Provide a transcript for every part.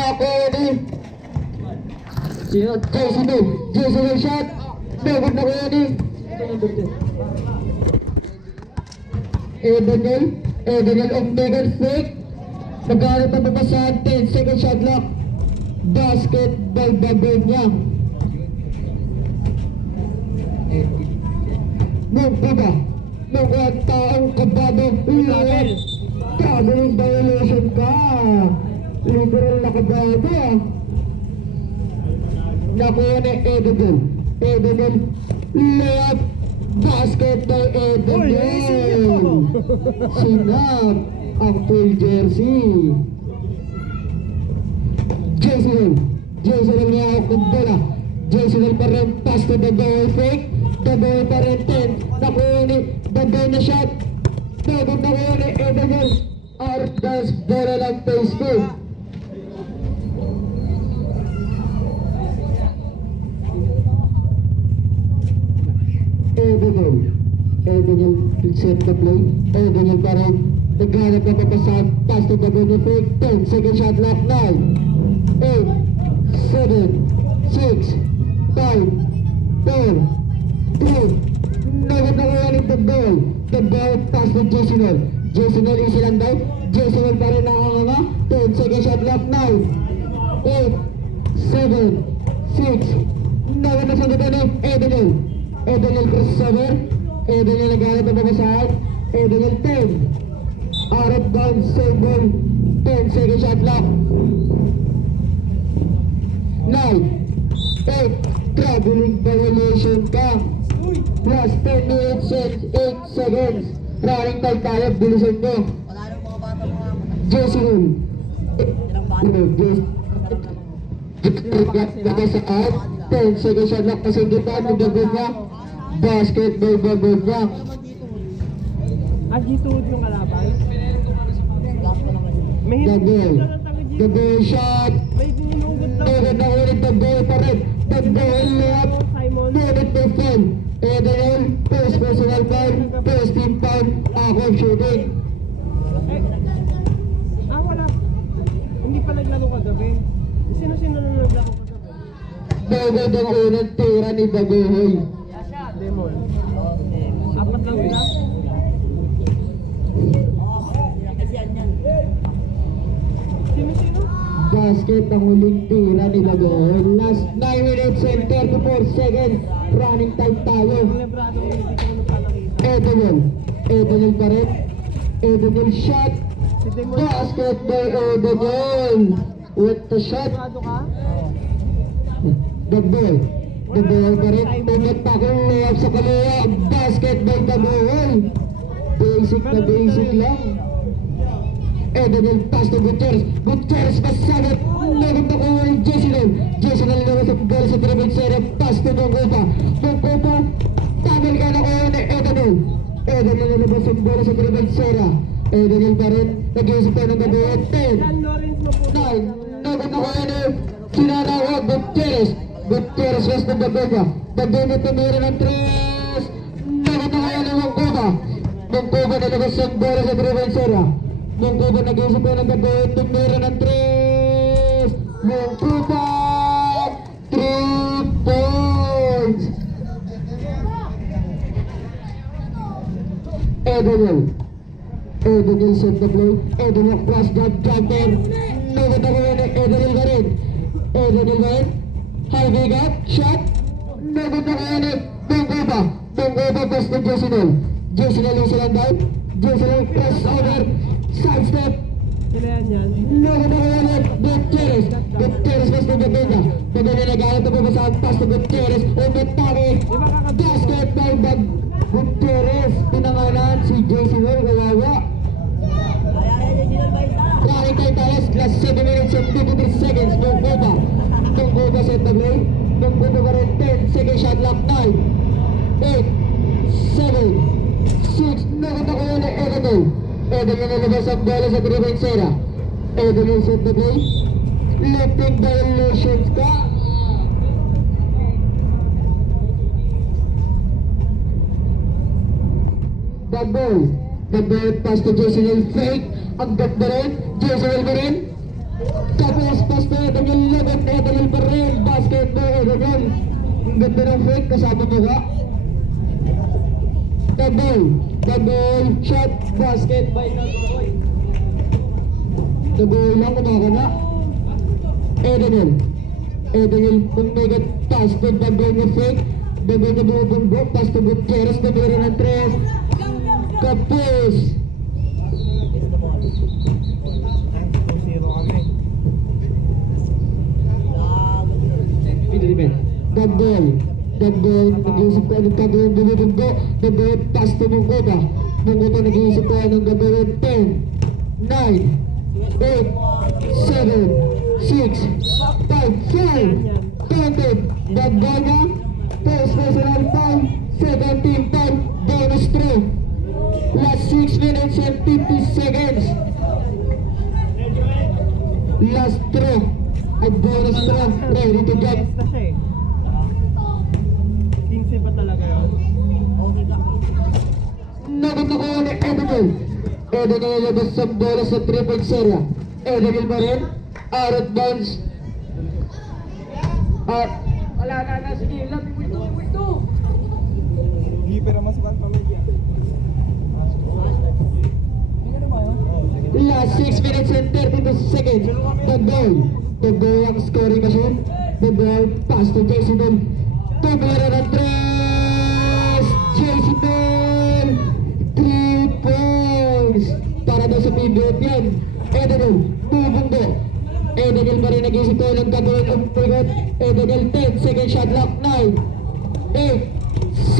Nakoni. Sino? Jason yung shot. David Nakoni. Edenel of Megan fake. Naghanap ang babasahan. 10 second shot clock. Basketball Bagonya. Nung iba, mga taong kabado, traveling violation ka. Literal na kabado ah. Nakuha ni Edenel, layup, basket by Edenel. Sinap ang full jersey. Jason niya ako ng bola. Jason pa rin pass to the goal fake. The goal pa rin 10. Nakuha ni the goal na shot. David nakuha ni Edenel. Artas bola lang Facebook. Edenel set the play. Edenel pa rin. Naghanap na papasahan. Pass to the goal fake. 10 second shot left. 9 8 7 6 5 4 3. Dapat nakuha ni the ball. The ball pass to Jason. Jason easy lang daw. Jason pa rin nakakama. 10 second shot left. 9 8 7 6. Dapat nasagutan ni Edenel crossover. Edenel naghanap na papasahan. Edenel 10. Out of bounds, save ball. 10 second shot clock. 9 8. Traveling violation ka. Plus 10 minutes and 8 seconds. Running time tayo, bilisan mo. Wala nang mga bata mga Jason. Nagkasaan. 10 second shot clock kasi hindi pa ang gagawin niya. Basketball gagawin niya. Agitude yung kalaban. May Gagawin shot. May dinugot daw. David na ulit the ball pa rin. The ball layup. David to fall. Edenel, first personal foul. First team foul. Ako shooting. Wala. Hindi pa naglaro kagabi. Sino-sino na naglaro kagabi? David ang unang tira ni Bagoy. Demon. Apat lang sila? Sino-sino? Basket ang huling tira ni Bagoy. Last 9 minutes and 34 seconds. Running time tayo. Ang lebrado yung hindi ko napalakita. Edenel pa rin. Edenel shot. Si Demon. Basket by Edenel. With the shot. Lebrado ka? The ball pa rin. Tumit pa kong layup sa kaliwa. Basket by Bagoy. Basic na basic lang. Edenel pass to Gutierrez pasagit. Lagot na kuha ni Jason naman sa bola sa dribble serve. Pass to Bongopa. Tamil ka na kuha ni Edenel nalabas ang bola sa dribble serve. Edenel pa rin. Nag-iisip pa ng Bagoy. 10 San Lawrence mo po. 9. Lagot na kuha ni Sinanawa Gutierrez was to Bagoy. Bagoy na tumira ng 3. Lagot na kuha ni Bongopa nalabas ang bola sa dribble serve. Mungkuba nag-iisip ko ng Bagoy, tumira ng 3. Mungkuba 3 points. Edenel set the play. Edenel cross jumper. Nagod ako yun eh. Edenel pa rin. Halfway got shot. Nagod ako yun eh. Mungkuba pass to Jason yung silang down. Jason cross over. Side step. Sila yan. Nagod ako yun eh. Gutierrez pass to Bagoy. Bagoy nag-alat na pa sa pass to Gutierrez. Umitake. Basket by Gutierrez. Pinangalan si Jason kawawa. Running time tayo. Last 7 minutes and 53 seconds. Mungkuba set the play. Mungkuba pa rin 10 second shot clock. 9 8 7 6. Nagod ako yun eh. Edenel nalabas ang bola sa dribble serve. Edenel set the play. Lifting violations ka. The ball pass to Jason fake. Ang ganda rin. Jason pa rin. Tapos pass to Ang ganda ng fake, kasama mo ka. Double shot, basket by Nagoy. Double lang, kumaka na. Edenel, umega pass to double na fake. Double na bumubumbo, pass to Gutierrez, tumira ng 3. Kapos. 2-0 kami. Double, nag-iisip ko anong gagawin bumubumbo. Double pass to Mungkuba. Mungkuba nag-iisip ko anong gagawin. 10, 9, 8, 7, 6, 5, 4, counted. Double na. First personal foul, second team foul, bonus throw. Last 6 minutes and 50 seconds. Last throw. At bonus throw. Ready to jump. Basta siya eh. 15 ba talaga yun? Nakutukuha ni Edenel. Edenel labas sa bola sa 3-point serya. Edenel pa rin. Out of bounds. Wala na, sige, lapit mo ito. Hindi pero masukan pa medya. Last 6 minutes and 32 seconds. The ball ang scoring machine. The ball pass to JC Bell. Tumira ng 3. JC Bell. 3 points. Para daw sa PBF yan. Edenel, bubunggo. Edenel pa rin nag-isip ko ng gagawin ang pigot. Edenel 10, second shot lock 9, 8,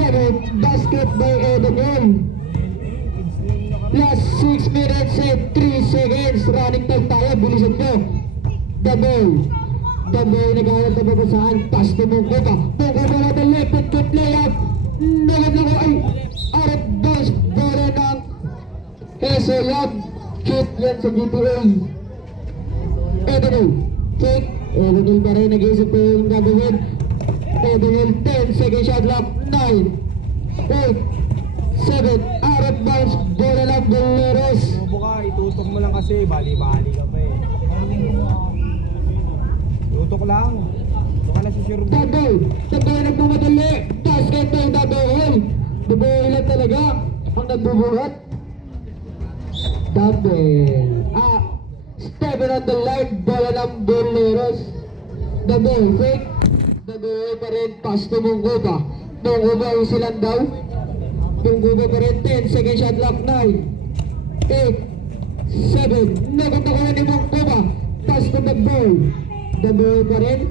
7, basket by Edenel. Last 6 minutes and 3 seconds. Running time tayo, bilisan nyo. Double, nagawag na babasaan. Pass to Mungkuba. Mungkuba na the left and good layup. Nagawag ay out of bounds. Bola ng Hesoyab. Shoot yan sa GTA. Edenel, fake. Edenel pa rin nag-iisip ko yung gagawin. Edenel 10, second shot lock 9, 8, 7, out of bounds. Bola lang, Boleros. Bobo ka, itutok mo lang kasi. Bali-bali ka pa eh. Tutok lang. Tutok ka na si Sir. Double na pumadali. Basket by Double. Double lang talaga ang nagbubuhat. Double. Steven on the line. Bola ng Boleros. Double fake. Double pa rin. Pass to Mungkuba. Mungkuba yung silang daw. Mungkuba pa rin. 10, second shot lock 9, 8, 7. Nagkatakuha ni Mungkuba. Pass to Double. Double pa rin.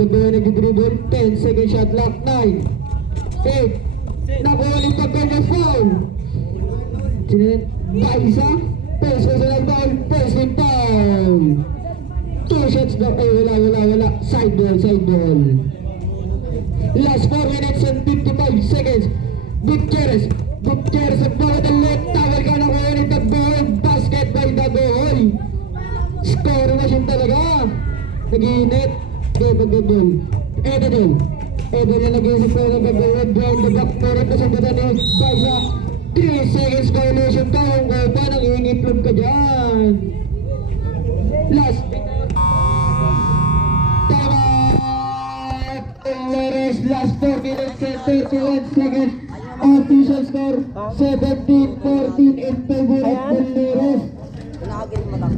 Double nag-dribble. 10, second shot lock 9, 8. Nakuha ni Pagkal na foul. Baisa. First personal foul. First team foul. 2 shots daw. Ay wala. Side ball. Last 4 minutes and 55 seconds. Gutierrez ang bola ng left. Tawal ka nakuha ni Double. Basket by Double. Scoring machine talaga. Nag-iinit. Double. Edenel nag-iisip ko ng Double. Behind the back. Meron na sa gata ni Baisa. 3 seconds violation ka. Kung pa nang iingitlog ka dyan. Last. Tama. Boleros. Last 4 minutes and 31 seconds. Official score 17-14 in favor of Boleros. Nakagil mo lang